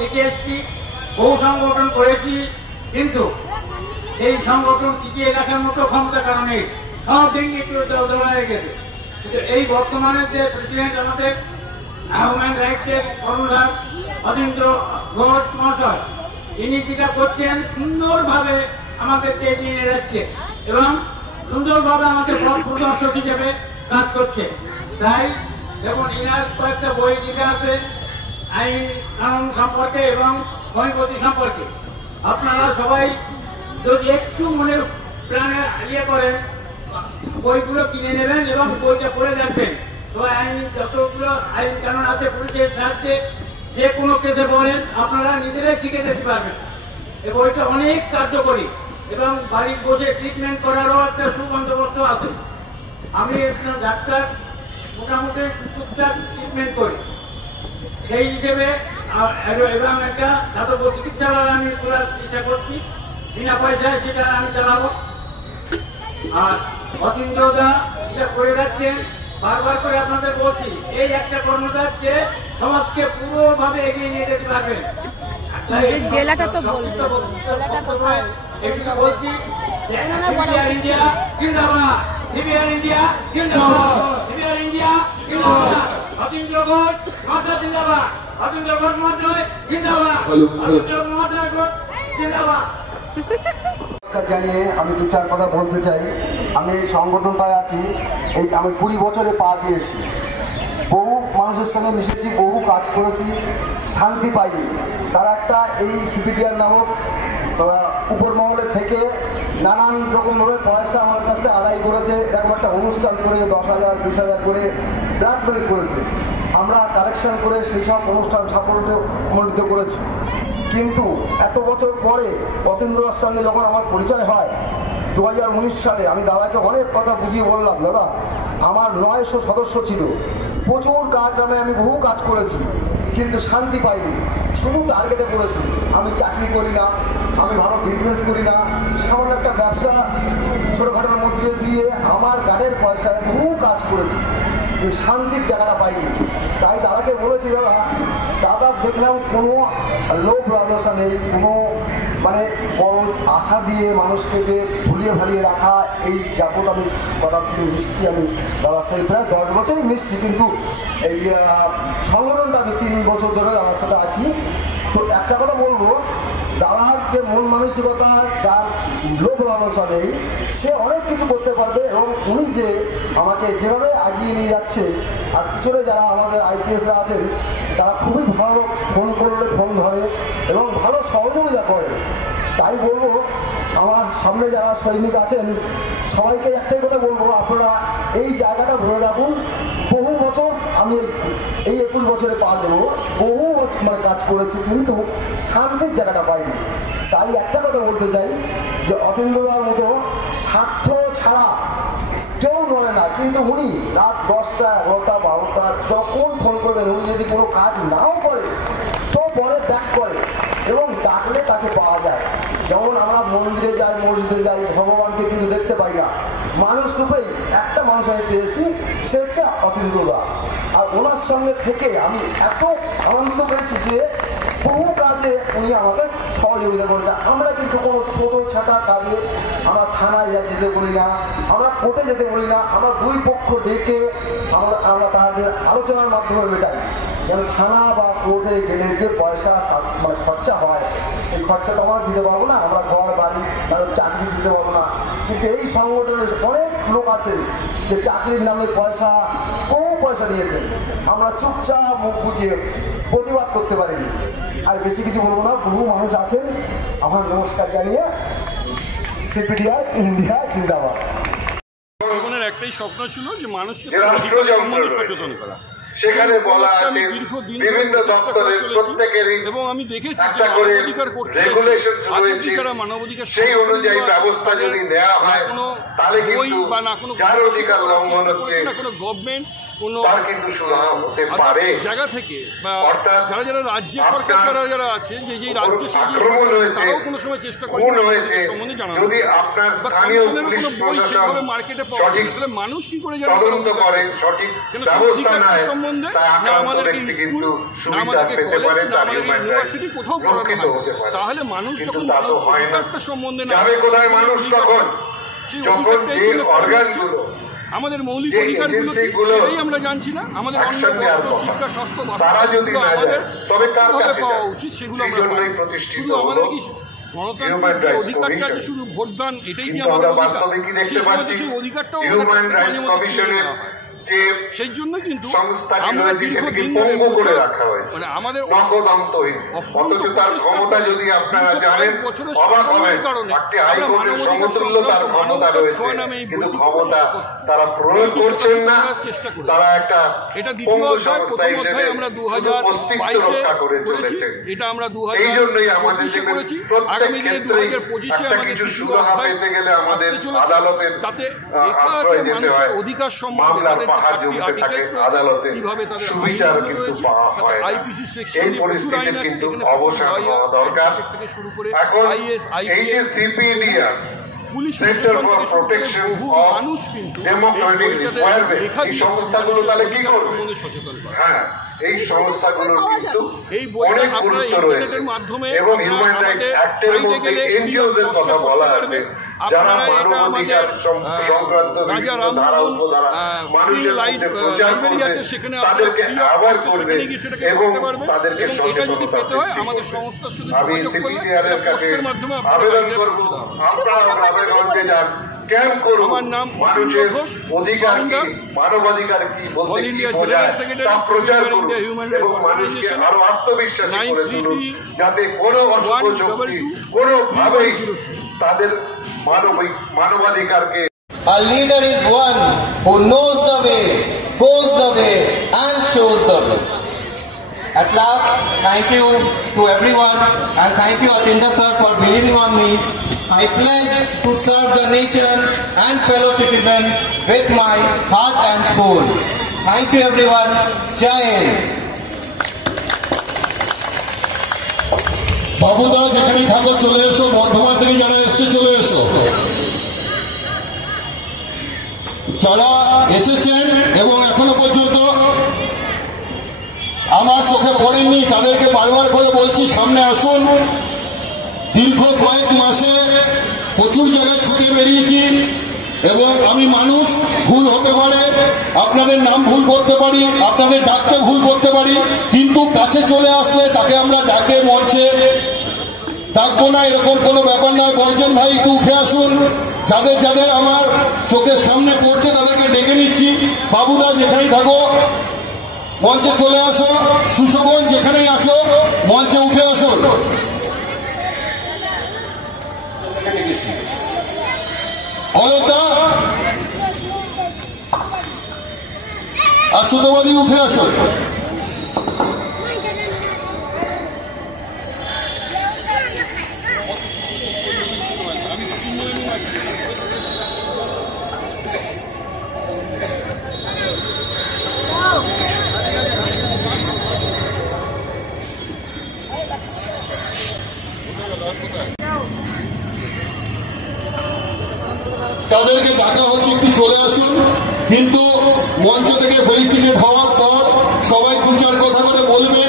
দেখে এসেছি, বহু সংগঠন করেছি, কিন্তু সেই সংগঠন টিকিয়ে রাখার মতো ক্ষমতা কারণে সব ভেঙে দেওয়া হয়ে গেছে। কিন্তু এই বর্তমানে যে প্রেসিডেন্ট আমাদের হিউম্যান রাইটসের কর্ণধার অতীন্দ্র ঘোষ মহাশয়, ইনি যেটা করছেন সুন্দরভাবে আমাদেরকে এগিয়ে নিয়ে যাচ্ছে এবং সুন্দরভাবে আমাদের পথ প্রদর্শক হিসেবে কাজ করছে। তাই দেখুন, ইনার কয়েকটা বই লিখে আছে আইন কানুন সম্পর্কে এবং হোমিওপ্যাথি সম্পর্কে। আপনারা সবাই যদি একটু মনে প্রাণে ইয়ে করেন, বইগুলো কিনে নেবেন এবং বইটা পড়ে দেখবেন। তো আইন যতগুলো আইন কানুন আছে পুলিশের সাহায্যে যে কোনো কেসে বলেন, আপনারা নিজেরাই শিখে যেতে পারবেন। এই বইটা অনেক কার্যকরী এবং বাড়িতে বসে ট্রিটমেন্ট করারও একটা সুবন্দোবস্ত আছে। আমি ডাক্তার, মোটামুটি টুকটাক ট্রিটমেন্ট করি, সেই হিসেবে এবং একটা দাতব্য চিকিৎসালয় আমি খোলার চেষ্টা করছি, বিনা পয়সায় সেটা আমি চালাবো। আর অতীন্দ্রদা যেটা করে যাচ্ছেন, বারবার করে আপনাদের বলছি, এই একটা কর্মধার যে সমাজকে পুরোভাবে এগিয়ে নিয়ে যেতে পারবেন। জেলাটা তো এটুকু বলছি, ইন্ডিয়া জিন্দাবাদ, সিবিআর ইন্ডিয়া জিন্দাবাদ, সিবিআর ইন্ডিয়া জিন্দাবাদ, অতীন্দ্র ঘোষ মাতা জিন্দাবাদ, অতীন্দ্র ঘোষ মহাশয় জিন্দাবাদ, অতীন্দ্র মহাশয় ঘোষ জিন্দাবাদ। জানিয়ে আমি দু চার কথা বলতে চাই। আমি এই সংগঠনটায় আছি, এই আমি 20 বছরে পা দিয়েছি, বহু মানুষের সঙ্গে মিশেছি, বহু কাজ করেছি, শান্তি পাইনি। তারা একটা এই সিপিডিআর নামক উপর মহলে থেকে নানান রকমভাবে পয়সা আমার কাছ থেকে আদায় করেছে। এরকম একটা অনুষ্ঠান করে 10,000 20,000 করে ব্ল্যাকমেল করেছে। আমরা কালেকশন করে সেই সব অনুষ্ঠান সাফল্যমণ্ডিত করেছি। কিন্তু এত বছর পরে অতীন্দ্রদার সঙ্গে যখন আমার পরিচয় হয় 2019 সালে, আমি দাদাকে অনেক কথা বুঝিয়ে বললাম, দাদা আমার 900 সদস্য ছিল, প্রচুর গ্রামে আমি বহু কাজ করেছি, কিন্তু শান্তি পাইনি, শুধু টার্গেটে পড়েছি। আমি চাকরি করি না, আমি ভালো বিজনেস করি না, সামান্য একটা ব্যবসা ছোটোখাটোর মধ্যে দিয়ে আমার গাড়ির পয়সায় বহু কাজ করেছি, শান্তির জায়গাটা পাইনি। তাই দাদাকে বলেছি, দাদা দেখলাম কোনো লোভ লালসা নেই, কোনো মানে বড় আশা দিয়ে মানুষকে যে ভুলিয়ে ভালিয়ে রাখা, এই যাবত আমি দাদার থেকে মিশছি, আমি দাদার সাথে প্রায় 10 বছরই মিশছি, কিন্তু এই সংগঠনটা আমি 3 বছর ধরে দাদার সাথে আছি। তো একটা কথা বলবো, দাদার যে মন মানসিকতা, যার লোভ লালসা নেই, সে অনেক কিছু করতে পারবে। এবং উনি যে আমাকে যেভাবে এগিয়ে নিয়ে যাচ্ছে, আর পিছনে যারা আমাদের আইপিএসরা আছেন, তারা খুবই ভালো, ফোন করলে ফোন ধরে এবং ভালো সহযোগিতা করে। তাই বলবো, আমার সামনে যারা সৈনিক আছেন সবাইকে একটাই কথা বলবো, আপনারা এই জায়গাটা ধরে রাখুন। বহু বছর আমি এই 21 বছরে পা দেবো, বহু বছর মানে কাজ করেছি, কিন্তু শান্তির জায়গাটা পাইনি। তাই একটা কথা বলতে চাই যে অতীন্দ্রদার মতো স্বার্থ ছাড়া কেউ নড়ে না, কিন্তু উনি রাত 10টা 11টা 12টা যখন ফোন করবেন, উনি যদি কোনো কাজ নাও করে তো পরে ব্যাক করে এবং ডাকলে তাকে পাওয়া যায়। যেমন আমরা মন্দিরে যাই, মসজিদে যাই, ভগবানকে কিন্তু দেখতে পাই না, মানুষ রূপেই একটা মানুষ আমি পেয়েছি, সে হচ্ছে অতীন্দ্রদা। আর ওনার সঙ্গে থেকে আমি এত আনন্দ পেয়েছি যে বহু কাজে উনি আমাকে সহযোগিতা করেছে। আমরা কিন্তু কোনো ছোটো ছাটা কাজে আমরা থানায় যেতে বলি না, আমরা কোর্টে যেতে বলি না, আমরা দুই পক্ষ ডেকে আমরা তাদের আলোচনার মাধ্যমে মেটাই। যেন থানা বা কোর্টে গেলে যে পয়সা মানে খরচা হয়, সেই খরচা তো আমরা দিতে পারবো না, আমরা ঘর বাড়ি কারো চাকরি দিতে পারবো না। কিন্তু এই সংগঠনের অনেক লোক আছেন যে চাকরির নামে বহু পয়সা নিয়েছেন, আমরা চুপচাপ মুখ বুঝিয়ে প্রতিবাদ করতে পারিনি। আর বেশি কিছু বলবো না, বহু মানুষ আছেন। আমার নমস্কার জানিয়ে সিপিডিআর ইন্ডিয়া জিন্দাবাদ। জীবনের একটাই স্বপ্ন ছিল যে মানুষকে সচেতন করা। সেখানে বলা আছে বিভিন্ন দপ্তরের প্রত্যেকেরই এবং আমি দেখেছি একটা করে রেগুলেশন রয়েছে, সেই অনুযায়ী ব্যবস্থা যদি নেওয়া হয় তাহলে কিন্তু যার অধিকার লঙ্ঘন হচ্ছে কোনো গভর্নমেন্ট তার কিন্তু সুরাহা হতে পারে। জায়গা থেকে বা অর্থাৎ যারা যারা রাজ্য সরকার যারা আছে যে রাজ্যে তারাও কোনো সময় চেষ্টা করে সম্বন্ধে জানানো, যদি আপনার স্থানীয় পুলিশ প্রশাসন মার্কেটে সঠিক তাহলে মানুষ কি করে তদন্ত করে, সঠিক ব্যবস্থা নেয়, সম্বন্ধে তাই আক্রান্ত ব্যক্তি কিন্তু সুবিধা পেতে পারে, তার ইউনিভার্সিটি কোথাও পড়ানো হতে পারে। তাহলে মানুষ কিন্তু যখন তা তো হয় না। সম্বন্ধে যাবে কোথায় মানুষ তখন যখন যে অর্গানগুলো আমাদের মৌলিক অধিকারগুলো সেটাই আমরা জানছি না। আমাদের অন্য শিক্ষা স্বাস্থ্য তারা যদি না যায় তবে কার কাছে পাওয়া উচিত সেগুলো আমরা শুধু আমাদের কি গণতান্ত্রিক অধিকারটা যে শুধু ভোটদান এটাই কি আমাদের অধিকার, সেই অধিকারটাও সেই জন্য কিন্তু আমরা দীর্ঘদিন ধরে মানে আমাদের অথচ তার ক্ষমতা যদি আপনারা জানেন অবাক হবেন, একটি হাইকোর্টের সমতুল্য তার ক্ষমতা রয়েছে, কিন্তু ক্ষমতা তারা প্রয়োগ করছেন না। তারা একটা পঙ্গু সংস্থা হিসেবে অস্তিত্ব রক্ষা করে চলেছেন। এই জন্যই আমাদের প্রত্যেক ক্ষেত্রেই একটা কিছু সুরাহা পেতে গেলে আমাদের আদালতের আশ্রয় যেতে হয়, মামলার পাহাড় জমিতে থাকে, আদালতে সুবিচার কিন্তু পাওয়া হয় না। এই পরিস্থিতির কিন্তু অবসান হওয়া দরকার। এখন এই যে CPDR centre for protection of Democratic requirement, এই সংস্থাগুলো তাহলে কি করবে? হ্যাঁ, এই সংস্থাগুলোর কিন্তু অনেক গুরুত্ব রয়েছে এবং হিউম্যান রাইটস অ্যাক্টের মধ্যে এনজিওস এর কথা বলা আছে, যারা মানবাধিকার সংক্রান্ত বিভিন্ন ধারা উপধারা মানুষের মধ্যে প্রচার করবে, তাদেরকে অ্যাওয়ার করবে এবং তাদেরকে সচেতনতা বৃদ্ধি। আমি সিপিডিআর এর কাছে আবেদন করব, আপনারা গ্রামে যান, ক্যাম্প করুন, মানুষের অধিকার কি, মানবাধিকার কি বলতে কি বোঝায় তা প্রচার করুন এবং মানুষকে আরো আত্মবিশ্বাসী করে তুলুন, যাতে কোনো অশক্তি কোনোভাবেই তাদের মানবাধিকারকে। A leader is one who knows the way, goes the way and shows the way. At last, thank you to everyone and thank you Atinda sir for believing on me. I pledge to serve the nation and fellow citizens with my heart and soul. Thank you everyone. Jai Hind. বাবুদা যেখানে থাকো চলে এসো, বর্ধমান থেকে যারা এসছে চলে এসো। যারা এসেছেন এবং এখনো পর্যন্ত আমার চোখে পড়েননি তাদেরকে বারবার করে বলছি সামনে আসুন। দীর্ঘ কয়েক মাসে প্রচুর জায়গায় ছুটে বেরিয়েছি এবং আমি মানুষ, ভুল হতে পারে, আপনাদের নাম ভুল করতে পারি, আপনাদের ডাকতে ভুল করতে পারি, কিন্তু কাছে চলে আসলে তাকে আমরা ডাকে মঞ্চে ডাকবো না এরকম কোনো ব্যাপার নয়। বলছেন ভাই একটু উঠে আসুন, যাদের যাদের আমার চোখের সামনে পড়ছে তাদেরকে ডেকে নিচ্ছি। বাবুদা যেখানেই থাকো মঞ্চে চলে আসো, সুশোভন যেখানেই আছো মঞ্চে উঠে আসো। অলতা আর সুতবাদী উঠে আসো। তাদেরকে ডাকা হচ্ছে একটু চলে আসুন, কিন্তু মঞ্চ থেকে ফেলিসিটেট হওয়ার পর সবাই দু চার কথা করে বলবে।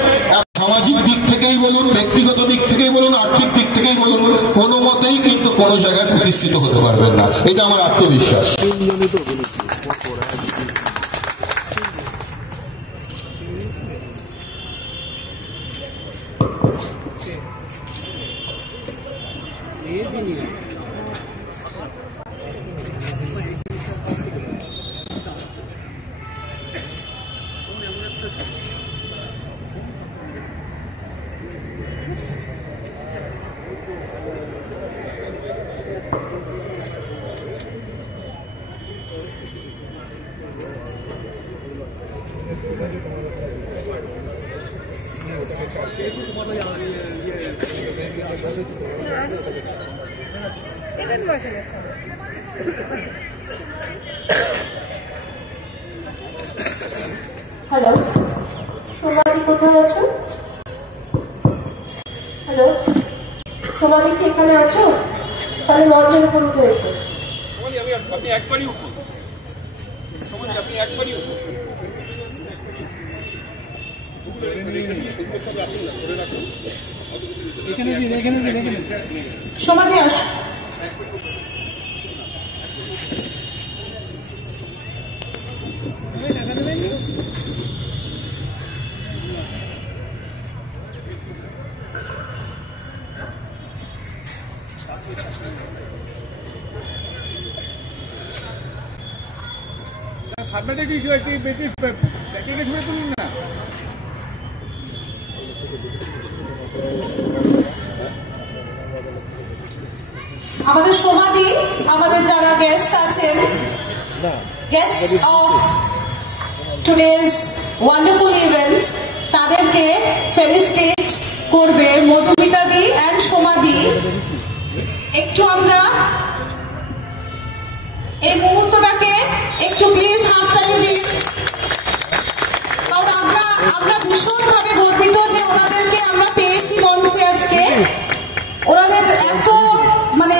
সামাজিক দিক থেকেই বলুন, ব্যক্তিগত দিক থেকেই বলুন, আর্থিক দিক থেকেই বলুন, কোনো মতেই কিন্তু কোনো জায়গায় প্রতিষ্ঠিত হতে পারবেন না, এটা আমার আত্মবিশ্বাস। হ্যালো, সোমাদি কোথায় আছো? হ্যালো, সোমাদি কি এখানে আছো? তাহলে মঞ্চের উপর উঠে এসো। আপনি একবারই উঠুন, আপনি একবারই উঠুন। সোমাদি আসো। সামনেটা কি প্যাকেজে ছুঁড়ে তুলুন না। আমাদের সমাধি, আমাদের যারা গেস্ট আছেন, guest of today's wonderful event, তাদেরকে ফেলিসিটেট করবে মধুমিতা দি অ্যান্ড সোমাদি। একটু আমরা এই মুহূর্তটাকে একটু প্লিজ হাততালি দিন, কারণ আমরা ভীষণভাবে গর্বিত যে ওনাদেরকে আমরা পেয়েছি মঞ্চে আজকে। ওনাদের এত মানে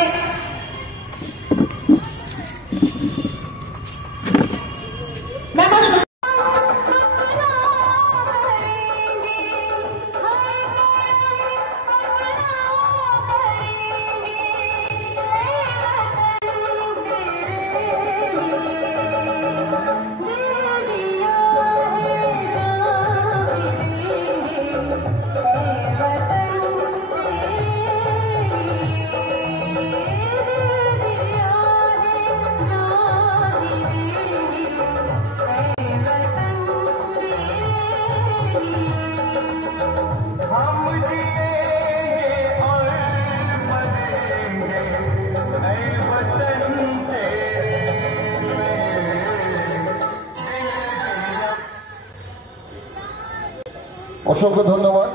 অসংখ্য ধন্যবাদ।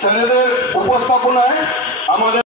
ছেলেদের উপস্থাপনায় আমাদের